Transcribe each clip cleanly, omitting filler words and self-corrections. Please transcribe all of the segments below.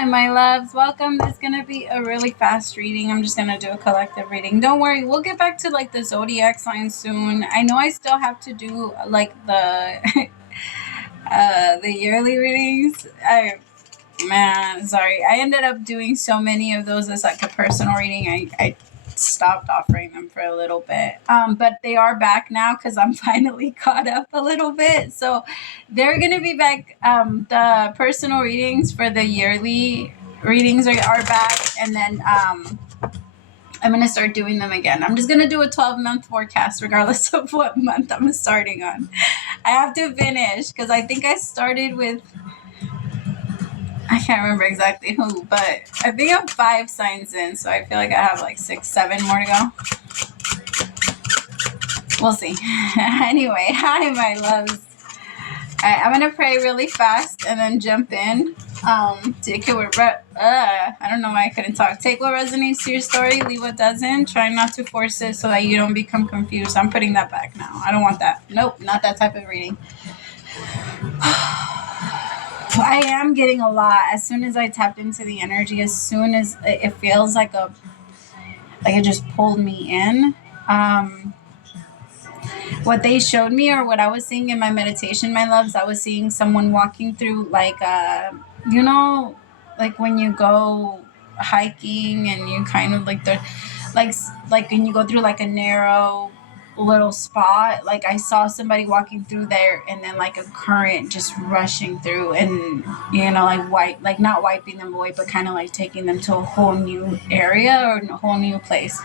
Hi, my loves. Welcome. This is going to be a really fast reading. I'm just going to do a collective reading. Don't worry. We'll get back to like the zodiac signs soon. I know I still have to do like the the yearly readings. Man, sorry. I ended up doing so many of those as like a personal reading. I stopped offering them for a little bit. But they are back now because I'm finally caught up a little bit. So they're going to be back. The personal readings for the yearly readings are back. And then I'm going to start doing them again. I'm just going to do a 12-month forecast regardless of what month I'm starting on. I have to finish because I think I started with, I can't remember exactly who, but I think I'm 5 signs in, so I feel like I have like 6, 7 more to go. We'll see. Anyway, hi, my loves. All right, I'm going to pray really fast and then jump in. Take it with, I don't know why I couldn't talk. Take what resonates to your story, leave what doesn't. Try not to force it so that you don't become confused. I'm putting that back now. I don't want that. Nope, not that type of reading. I am getting a lot as soon as I tapped into the energy, as soon as it feels like it just pulled me in. What they showed me, or what I was seeing in my meditation, my loves, I was seeing someone walking through like like when you go hiking and you kind of like like when you go through like a narrow little spot, like I saw somebody walking through there and then like a current just rushing through and like not wiping them away, but kind of like taking them to a whole new area or a whole new place.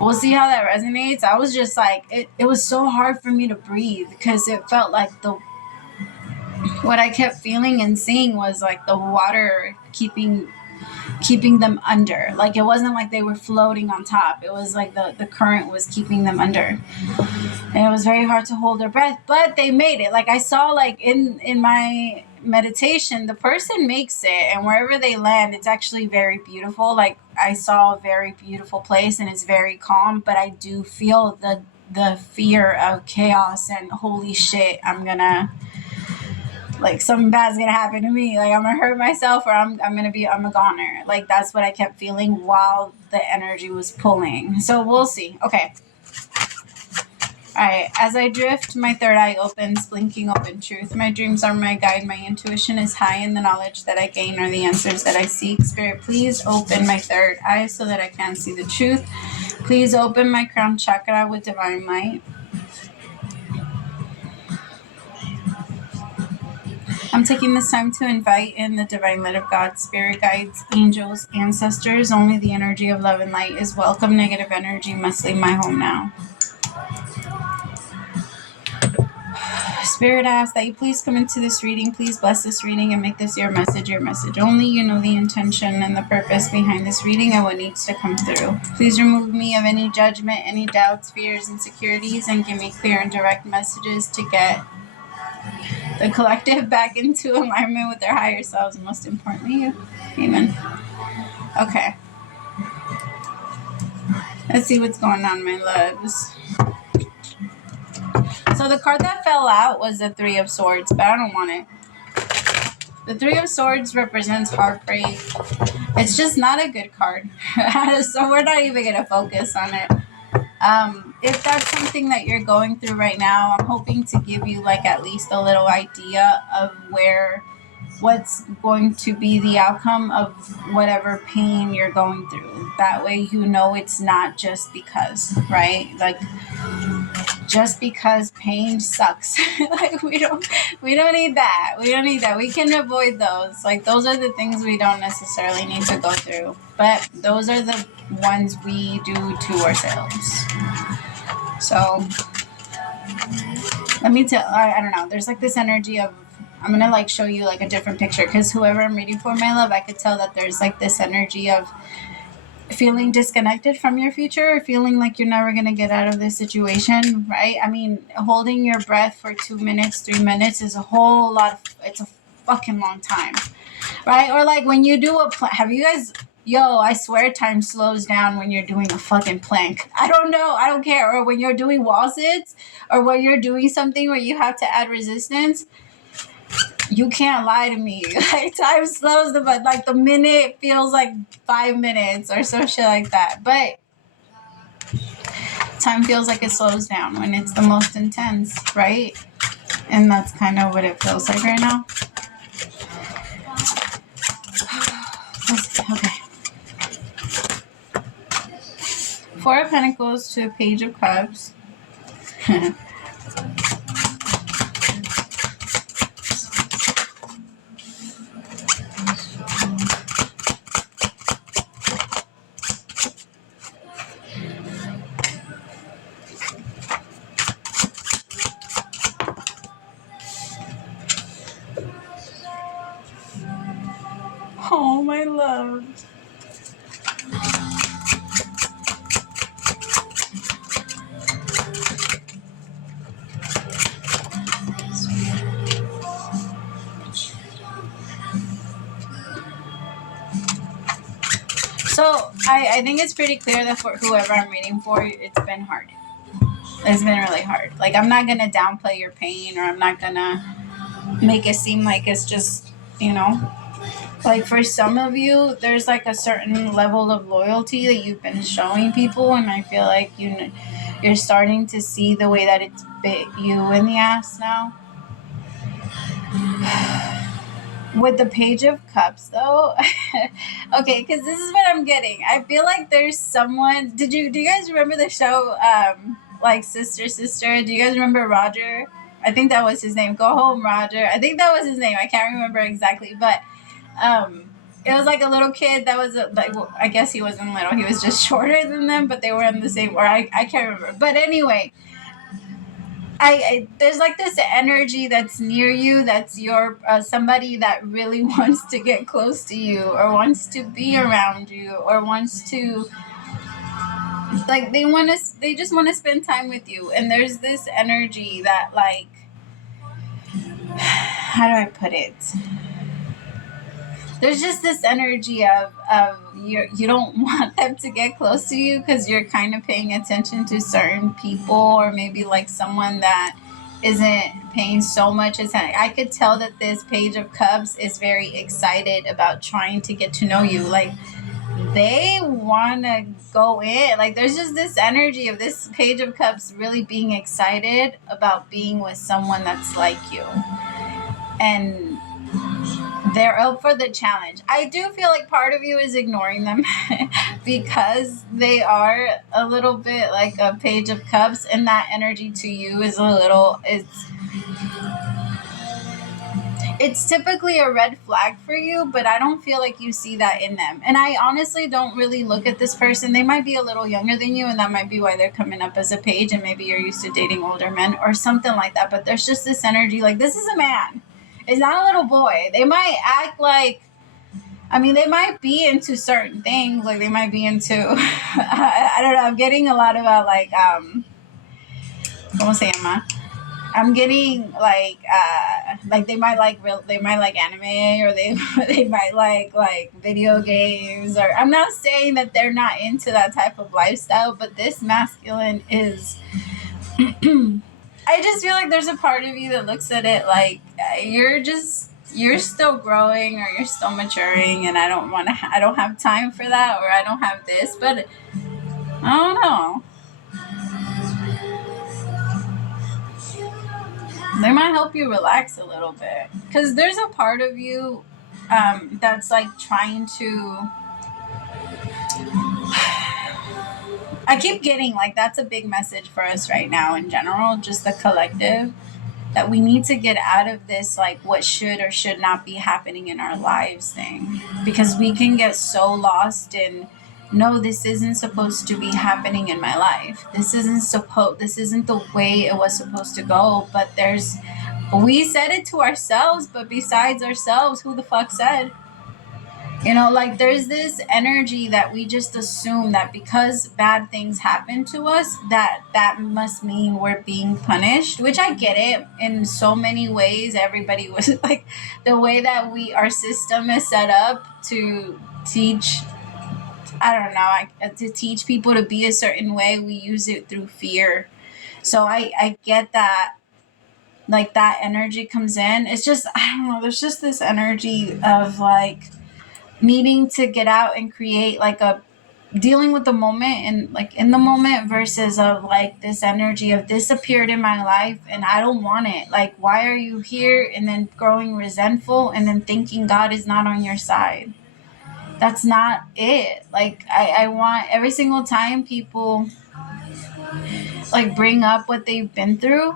We'll see how that resonates. I was just like, it was so hard for me to breathe because it felt like what I kept feeling and seeing was like the water keeping them under. Like it wasn't like they were floating on top. It was like the current was keeping them under. And it was very hard to hold their breath, but they made it. Like I saw like in my meditation, the person makes it, and wherever they land, it's actually very beautiful. Like I saw a very beautiful place and it's very calm, but I do feel the fear of chaos and holy shit, like something bad's gonna happen to me, like I'm gonna hurt myself, or I'm a goner. Like that's what I kept feeling while the energy was pulling. So we'll see. Okay. Alright, as I drift, my third eye opens, blinking open truth. My dreams are my guide, my intuition is high, and the knowledge that I gain are the answers that I seek. Spirit, please open my third eye so that I can see the truth. Please open my crown chakra with divine light. I'm taking this time to invite in the divine light of God, spirit guides, angels, ancestors. Only the energy of love and light is welcome. Negative energy must leave my home now. Spirit, I ask that you please come into this reading. Please bless this reading and make this your message only. You know the intention and the purpose behind this reading and what needs to come through. Please remove me of any judgment, any doubts, fears, insecurities, and give me clear and direct messages to get the collective back into alignment with their higher selves, and most importantly, you. Amen. Okay. Let's see what's going on, my loves. So the card that fell out was the Three of Swords, but I don't want it. The Three of Swords represents heartbreak. It's just not a good card. So we're not even going to focus on it. If that's something that you're going through right now, I'm hoping to give you like at least a little idea of what's going to be the outcome of whatever pain you're going through. That way you know it's not just because, right? Like just because pain sucks. Like we don't need that. We don't need that. We can avoid those. Like those are the things we don't necessarily need to go through. But those are the ones we do to ourselves. So let me tell, I don't know. There's like this energy of, I'm going to like show you like a different picture because whoever I'm reading for, my love, I could tell that there's like this energy of feeling disconnected from your future, or feeling like you're never going to get out of this situation, right? I mean, holding your breath for 2 minutes, 3 minutes is a whole lot. It's a fucking long time, right? Or like when you do have you guys, I swear time slows down when you're doing a fucking plank. I don't know. I don't care. Or when you're doing wall sits, or when you're doing something where you have to add resistance. You can't lie to me. Like, time slows the, but like the minute feels like 5 minutes or some shit like that. But time feels like it slows down when it's the most intense, right? And that's kind of what it feels like right now. Okay. Four of Pentacles to Page of Cups. Oh, my love. So, I think it's pretty clear that for whoever I'm reading for, it's been hard. It's been really hard. Like, I'm not going to downplay your pain, or I'm not going to make it seem like it's just, you know, like for some of you, there's like a certain level of loyalty that you've been showing people, and I feel like you're starting to see the way that it's bit you in the ass now. With the Page of Cups, though, okay, because this is what I'm getting. I feel like there's someone. Do you guys remember the show, like Sister? Do you guys remember Roger? I think that was his name. Go Home, Roger. I think that was his name. I can't remember exactly, but it was like a little kid that was like, well, I guess he wasn't little. He was just shorter than them, but they were in the same. Or I can't remember. But anyway. I there's like this energy that's near you, that's your somebody that really wants to get close to you, or wants to be around you, or wants to, like, they just want to spend time with you. And there's this energy that, like, how do I put it? There's just this energy of you don't want them to get close to you because you're kind of paying attention to certain people, or maybe like someone that isn't paying so much attention. I could tell that this Page of Cups is very excited about trying to get to know you. Like, they want to go in. Like, there's just this energy of this Page of Cups really being excited about being with someone that's like you. And they're up for the challenge. I do feel like part of you is ignoring them because they are a little bit like a Page of Cups, and that energy to you is a little, it's typically a red flag for you, but I don't feel like you see that in them. And I honestly don't really look at this person. They might be a little younger than you, and that might be why they're coming up as a page, and maybe you're used to dating older men or something like that. But there's just this energy, like, this is a man. It's not a little boy. They might act like, I mean, they might be into certain things. Like, they might be into, I don't know. I'm getting a lot about, like, ¿cómo se llama? I'm getting like they might like anime, or they might like video games, or I'm not saying that they're not into that type of lifestyle, but this masculine is I just feel like there's a part of you that looks at it like you're still growing, or you're still maturing, and I don't have time for that, or I don't have this, but I don't know. They might help you relax a little bit, because there's a part of you that's like trying to, I keep getting like, that's a big message for us right now in general, just the collective, that we need to get out of this like what should or should not be happening in our lives thing, because we can get so lost in, no, this isn't supposed to be happening in my life. This isn't the way it was supposed to go. But we said it to ourselves, but besides ourselves, who the fuck said? You know, like, there's this energy that we just assume that because bad things happen to us, that must mean we're being punished, which I get it in so many ways. Everybody was like, the way that our system is set up to teach, I don't know, to teach people to be a certain way, we use it through fear. So I get that like that energy comes in. It's just, I don't know, there's just this energy of like needing to get out and create like a dealing with the moment and like in the moment versus of like this energy of this appeared in my life and I don't want it. Like, why are you here? And then growing resentful and then thinking God is not on your side. That's not it. Like, I want every single time people like bring up what they've been through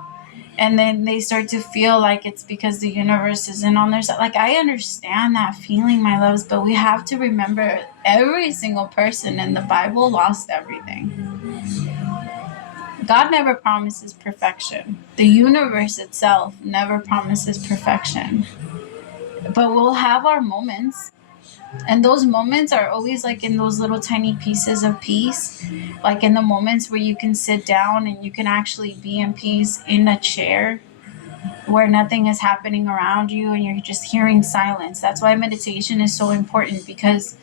and then they start to feel like it's because the universe isn't on their side. Like, I understand that feeling, my loves, but we have to remember every single person in the Bible lost everything. God never promises perfection. The universe itself never promises perfection. But we'll have our moments. And those moments are always like in those little tiny pieces of peace, like in the moments where you can sit down and you can actually be in peace in a chair where nothing is happening around you and you're just hearing silence. That's why meditation is so important, because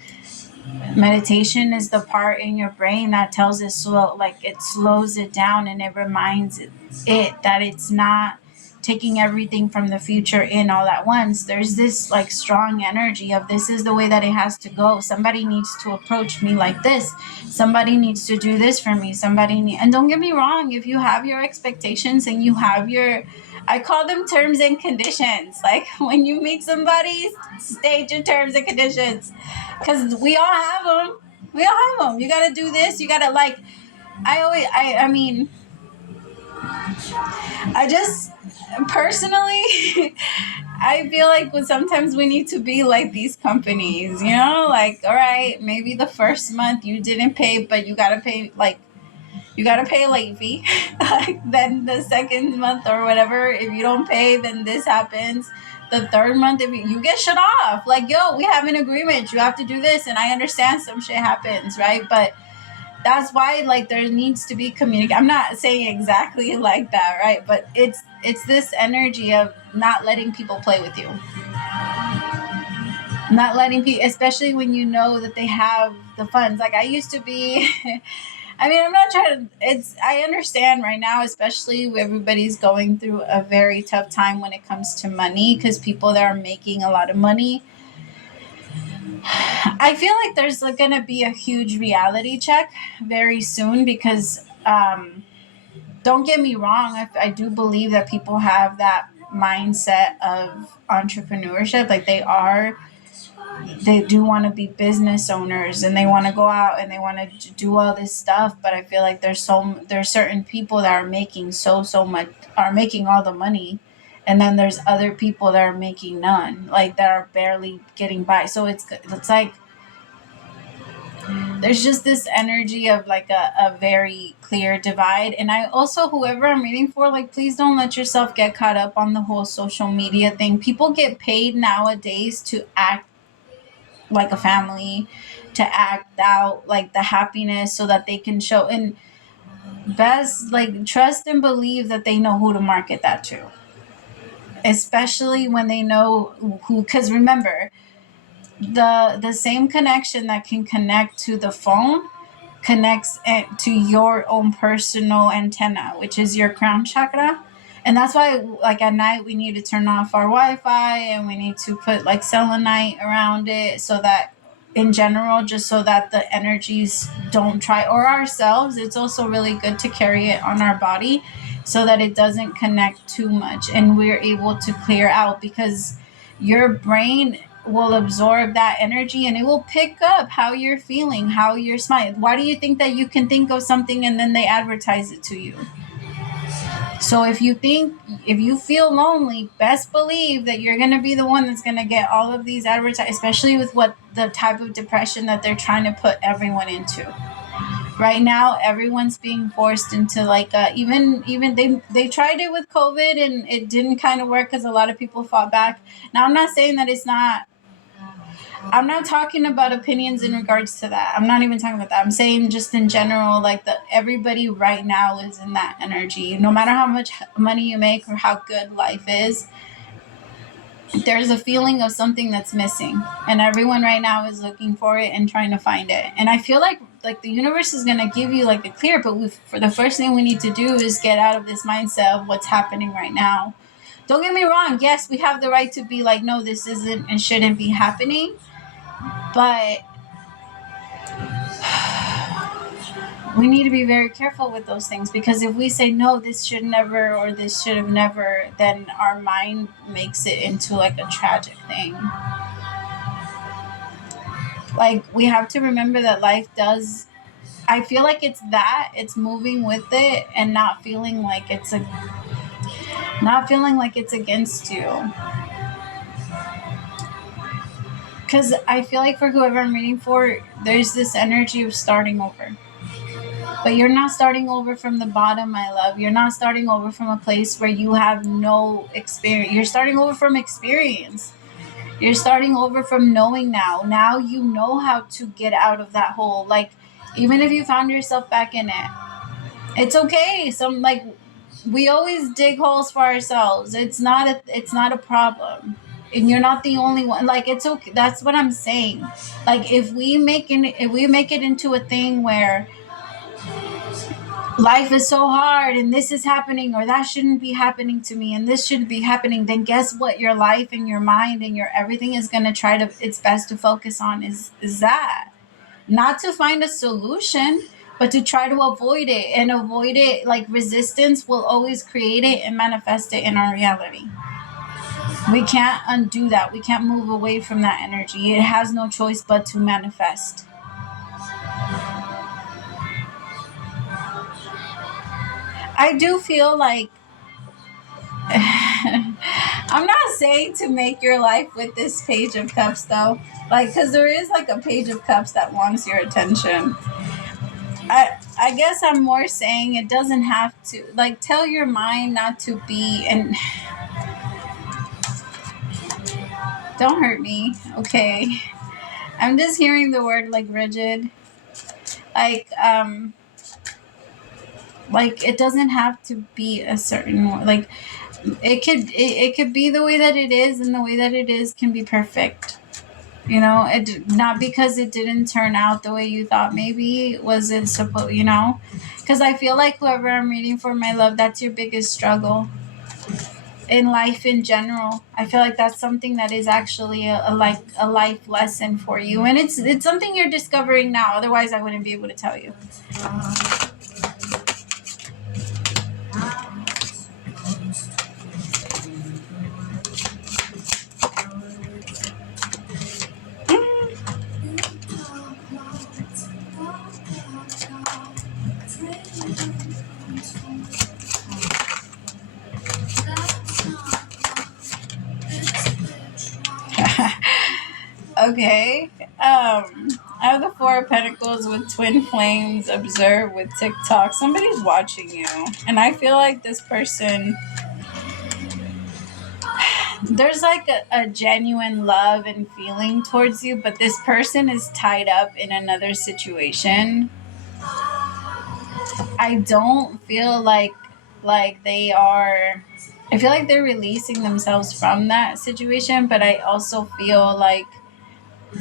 meditation is the part in your brain that tells it slow, like it slows it down and it reminds it that it's not taking everything from the future in all at once. There's this like strong energy of this is the way that it has to go. Somebody needs to approach me like this. Somebody needs to do this for me. And don't get me wrong, if you have your expectations and you have your, I call them terms and conditions. Like when you meet somebody, state your terms and conditions, because we all have them. We all have them. You got to do this. You got to like, I mean, I just personally, I feel like sometimes we need to be like these companies, you know, like, all right, maybe the first month you didn't pay, but you got to pay like, you got to pay a late fee. Like then the second month or whatever, if you don't pay, then this happens. The third month, if you get shut off, like, yo, we have an agreement. You have to do this. And I understand some shit happens, right? But that's why like there needs to be communication. I'm not saying exactly like that, right? But it's this energy of not letting people play with you. Not letting people, especially when you know that they have the funds. Like I used to be I mean, I'm not trying to, I understand right now, especially everybody's going through a very tough time when it comes to money, because people that are making a lot of money, I feel like there's going to be a huge reality check very soon, because don't get me wrong, I do believe that people have that mindset of entrepreneurship. Like they do want to be business owners and they want to go out and they want to do all this stuff. But I feel like there's certain people that are making so much, are making all the money. And then there's other people that are making none, like that are barely getting by. So it's like, there's just this energy of like a very clear divide. And I also, whoever I'm reading for, like, please don't let yourself get caught up on the whole social media thing. People get paid nowadays to act like a family, to act out like the happiness so that they can show, and best like trust and believe that they know who to market that to, especially when they know who, because remember, the same connection that can connect to the phone connects to your own personal antenna, which is your crown chakra. And that's why, like, at night we need to turn off our Wi-Fi and we need to put like selenite around it, so that in general, just so that the energies don't try, or ourselves, it's also really good to carry it on our body so that it doesn't connect too much and we're able to clear out, because your brain will absorb that energy and it will pick up how you're feeling, how you're smiling. Why do you think that you can think of something and then they advertise it to you? So if you feel lonely, best believe that you're going to be the one that's going to get all of these advertisements, especially with what the type of depression that they're trying to put everyone into. Right now, everyone's being forced into like even they tried it with COVID and it didn't kind of work because a lot of people fought back. Now, I'm not saying that it's not. I'm not talking about opinions in regards to that. I'm not even talking about that. I'm saying just in general, like everybody right now is in that energy. No matter how much money you make or how good life is, there's a feeling of something that's missing, and everyone right now is looking for it and trying to find it. And I feel like the universe is going to give you like a clear, but for the first thing we need to do is get out of this mindset of what's happening right now. Don't get me wrong. Yes, we have the right to be like, no, this isn't and shouldn't be happening. But we need to be very careful with those things, because if we say, no, this should never, or this should have never, then our mind makes it into like a tragic thing. Like, we have to remember that life does, I feel like it's moving with it and not feeling like it's against you. Because I feel like for whoever I'm reading for, there's this energy of starting over. But you're not starting over from the bottom, my love. You're not starting over from a place where you have no experience. You're starting over from experience. You're starting over from knowing now. Now you know how to get out of that hole. Like, even if you found yourself back in it, it's okay. We always dig holes for ourselves. It's not a problem. And you're not the only one. Like, it's okay. That's what I'm saying. Like, if we make it into a thing where life is so hard and this is happening, or that shouldn't be happening to me, and this shouldn't be happening, then guess what? Your life and your mind and your everything is going to try to, its best to focus on is that. Not to find a solution, but to try to avoid it. And avoid it, like, resistance will always create it and manifest it in our reality. We can't undo that. We can't move away from that energy. It has no choice but to manifest. I do feel like I'm not saying to make your life with this Page of Cups, though. Like, because there is like a Page of Cups that wants your attention. I guess I'm more saying it doesn't have to. Like, tell your mind not to be, and don't hurt me, okay? I'm just hearing the word, like, rigid. Like, it doesn't have to be a certain, like, it could be the way that it is, and the way that it is can be perfect. You know, it not because it didn't turn out the way you thought maybe was it supposed, you know? Because I feel like whoever I'm reading for, my love, that's your biggest struggle in life in general. I feel like that's something that is actually a life lesson for you, and it's something you're discovering now. Otherwise, I wouldn't be able to tell you. Okay. I have the Four of Pentacles with Twin Flames. Observe with TikTok. Somebody's watching you, and I feel like this person, there's like a genuine love and feeling towards you, but this person is tied up in another situation. I don't feel like they are. I feel like they're releasing themselves from that situation, but I also feel like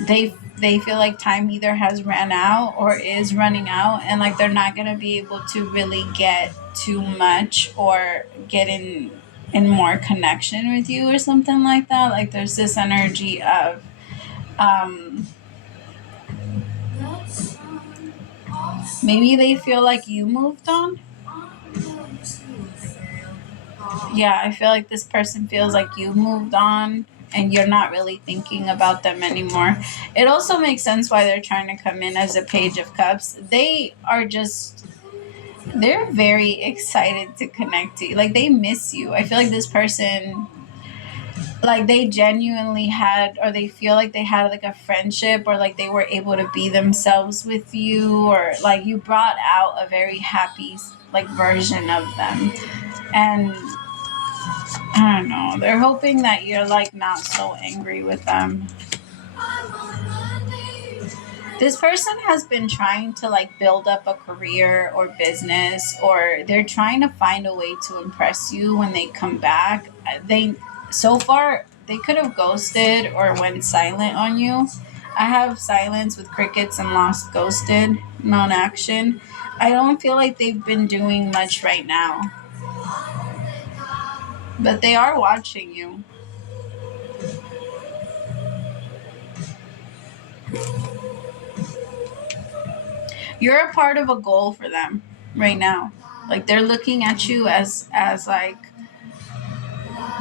they feel like time either has ran out or is running out, and like they're not going to be able to really get too much or get in more connection with you or something like that. Like, there's this energy of maybe they feel like you moved on. Yeah, I feel like this person feels like you moved on and you're not really thinking about them anymore. It also makes sense why they're trying to come in as a Page of Cups. They're very excited to connect to you. Like, they miss you. I feel like this person, like, they genuinely had, or they feel like they had like a friendship, or like they were able to be themselves with you, or like you brought out a very happy like version of them. And I don't know, they're hoping that you're like not so angry with them. This person has been trying to like build up a career or business, or they're trying to find a way to impress you when they come back. So far they could have ghosted or went silent on you. I have silence with crickets and lost ghosted, non-action. I don't feel like they've been doing much right now. But they are watching you. You're a part of a goal for them right now. Like, they're looking at you as like,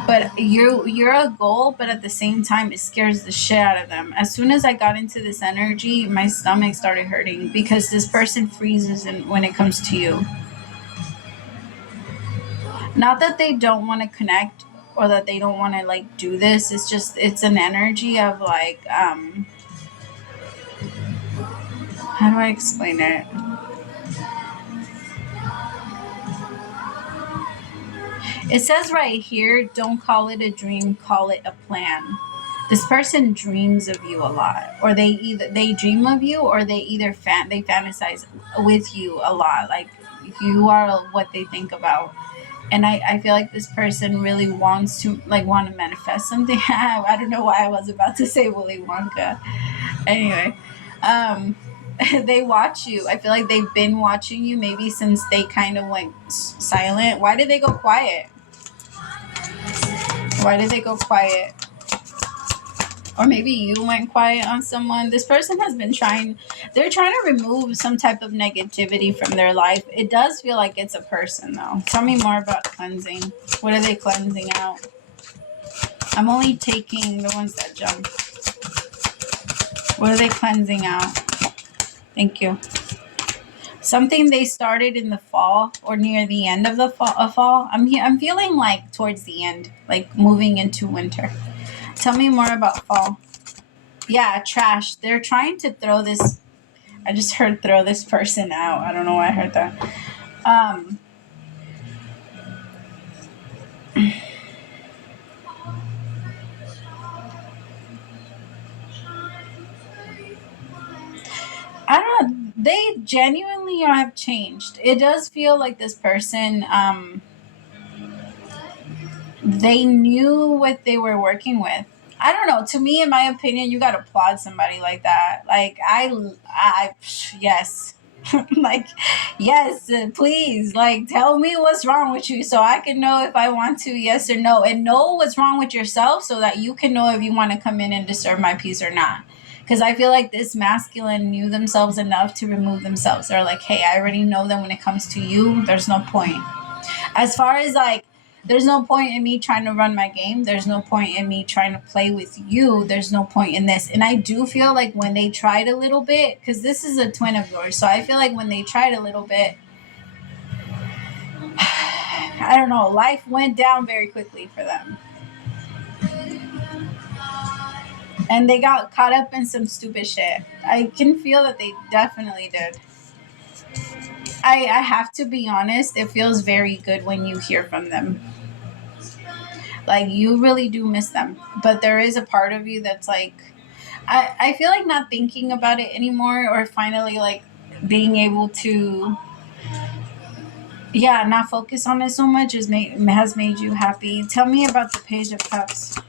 but you're a goal, but at the same time it scares the shit out of them. As soon as I got into this energy, my stomach started hurting because this person freezes when it comes to you. Not that they don't want to connect or that they don't want to like do this. It's just, it's an energy of like, how do I explain it? It says right here, don't call it a dream, call it a plan. This person dreams of you a lot, or they dream of you, or they fantasize with you a lot. Like, you are what they think about. And I feel like this person really wants to manifest something. I don't know why I was about to say Willy Wonka. Anyway, they watch you. I feel like they've been watching you maybe since they kind of went silent. Why did they go quiet? Why did they go quiet? Or maybe you went quiet on someone. This person has been they're trying to remove some type of negativity from their life. It does feel like it's a person though. Tell me more about cleansing. What are they cleansing out? I'm only taking the ones that jump. What are they cleansing out? Thank you. Something they started in the fall or near the end of the fall. I'm feeling like towards the end, like moving into winter. Tell me more about fall. Yeah, trash. They're trying to throw this. I just heard throw this person out. I don't know why I heard that. I don't know. They genuinely have changed. It does feel like this person, they knew what they were working with. I don't know. To me, in my opinion, you gotta applaud somebody like that. Like, yes. Like, yes, please, like, tell me what's wrong with you so I can know if I want to, yes or no. And know what's wrong with yourself so that you can know if you want to come in and disturb my peace or not. Because I feel like this masculine knew themselves enough to remove themselves. They're like, hey, I already know that when it comes to you, there's no point. As far as like, there's no point in me trying to run my game. There's no point in me trying to play with you. There's no point in this. And I do feel like when they tried a little bit, because this is a twin of yours, so I feel like when they tried a little bit, I don't know, life went down very quickly for them. And they got caught up in some stupid shit. I can feel that they definitely did. I have to be honest, it feels very good when you hear from them. Like, you really do miss them. But there is a part of you that's like, I feel like not thinking about it anymore, or finally like being able to, not focus on it so much has made you happy. Tell me about the Page of Cups.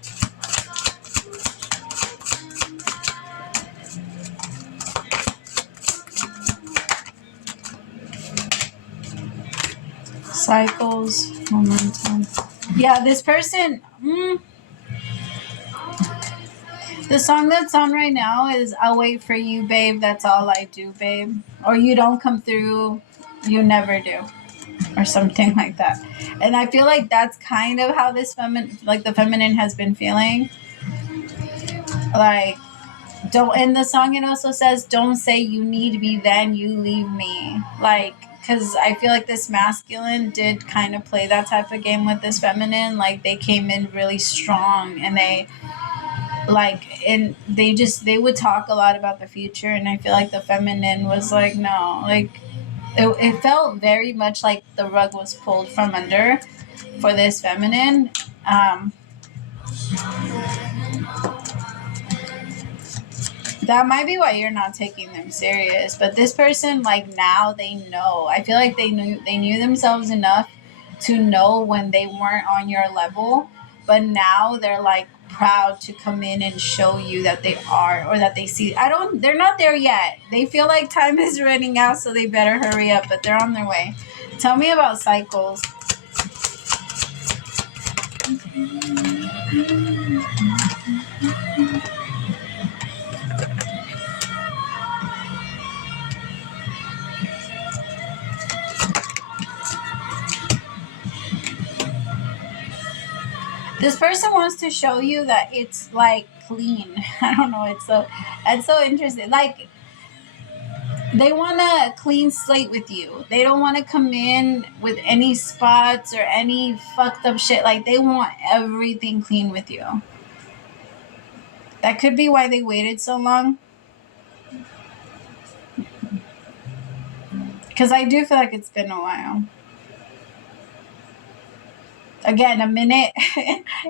Cycles, momentum. Yeah, this person, the song that's on right now is I'll Wait for You, Babe, That's All I Do, Babe. Or You Don't Come Through, You Never Do. Or something like that. And I feel like that's kind of how this the feminine has been feeling. Like, in the song it also says, don't say you need me, then you leave me. Like, because I feel like this masculine did kind of play that type of game with this feminine. Like, they came in really strong, and they would talk a lot about the future, and I feel like the feminine was like, no, like, it felt very much like the rug was pulled from under for this feminine. That might be why you're not taking them serious. But this person, like, now they know. I feel like they knew themselves enough to know when they weren't on your level. But now they're like proud to come in and show you that they are, or that they see. They're not there yet. They feel like time is running out, so they better hurry up. But they're on their way. Tell me about cycles. This person wants to show you that it's like clean. I don't know. It's so interesting. Like, they want a clean slate with you. They don't want to come in with any spots or any fucked up shit. Like, they want everything clean with you. That could be why they waited so long. Because I do feel like it's been a while. Again, a minute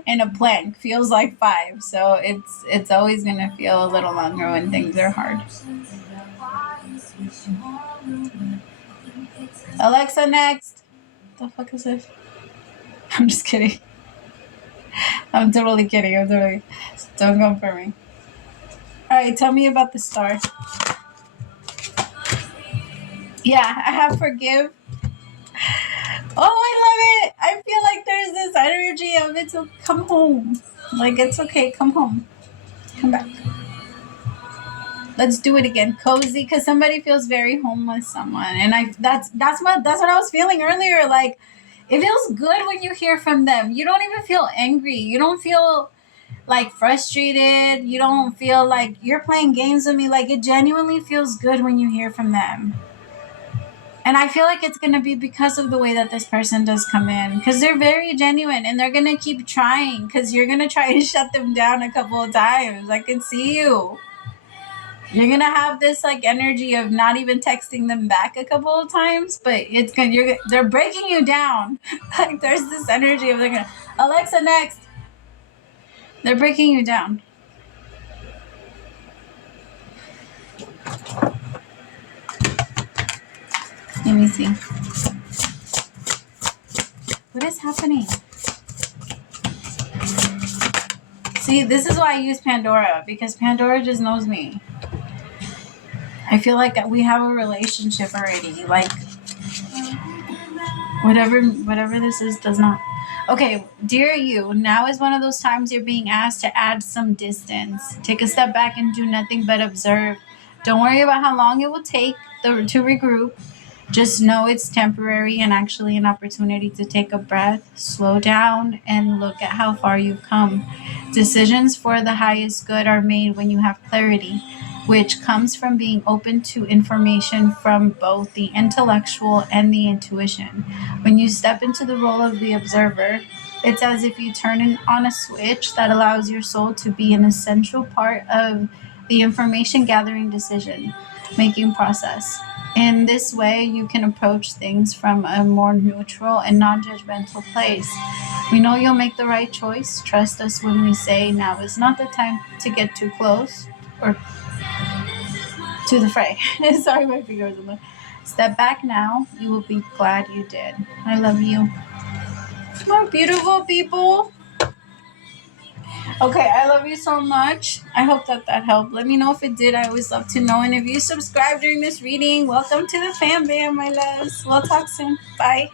and a plank feels like 5. So it's always going to feel a little longer when things are hard. Alexa, next. The fuck is this? I'm just kidding. I'm totally kidding. Don't come for me. Alright, tell me about the star. Yeah, I have forgive. Oh, I love it. I feel like there's this energy of it to come home. Like, it's okay. Come home. Come back. Let's do it again. Cozy, because somebody feels very home with someone. And that's what I was feeling earlier. Like, it feels good when you hear from them. You don't even feel angry. You don't feel like frustrated. You don't feel like you're playing games with me. Like, it genuinely feels good when you hear from them. And I feel like it's going to be because of the way that this person does come in. Because they're very genuine. And they're going to keep trying. Because you're going to try to shut them down a couple of times. I can see you. You're going to have this like energy of not even texting them back a couple of times. But they're breaking you down. Like, there's this energy of Alexa, next. They're breaking you down. Let me see. What is happening? See, this is why I use Pandora, because Pandora just knows me. I feel like we have a relationship already. Like, whatever this is does not. Okay, dear you, now is one of those times you're being asked to add some distance. Take a step back and do nothing but observe. Don't worry about how long it will take to regroup. Just know it's temporary and actually an opportunity to take a breath, slow down, and look at how far you've come. Decisions for the highest good are made when you have clarity, which comes from being open to information from both the intellectual and the intuition. When you step into the role of the observer, it's as if you turn on a switch that allows your soul to be an essential part of the information gathering decision making process. In this way, you can approach things from a more neutral and non-judgmental place. We know you'll make the right choice. Trust us when we say now is not the time to get too close or to the fray. Sorry, my fingers on the. Step back now. You will be glad you did. I love you. My beautiful people. Okay, I love you so much. I hope that helped. Let me know if it did. I always love to know. And if you subscribe during this reading, welcome to the fam bam, my loves. We'll talk soon. Bye.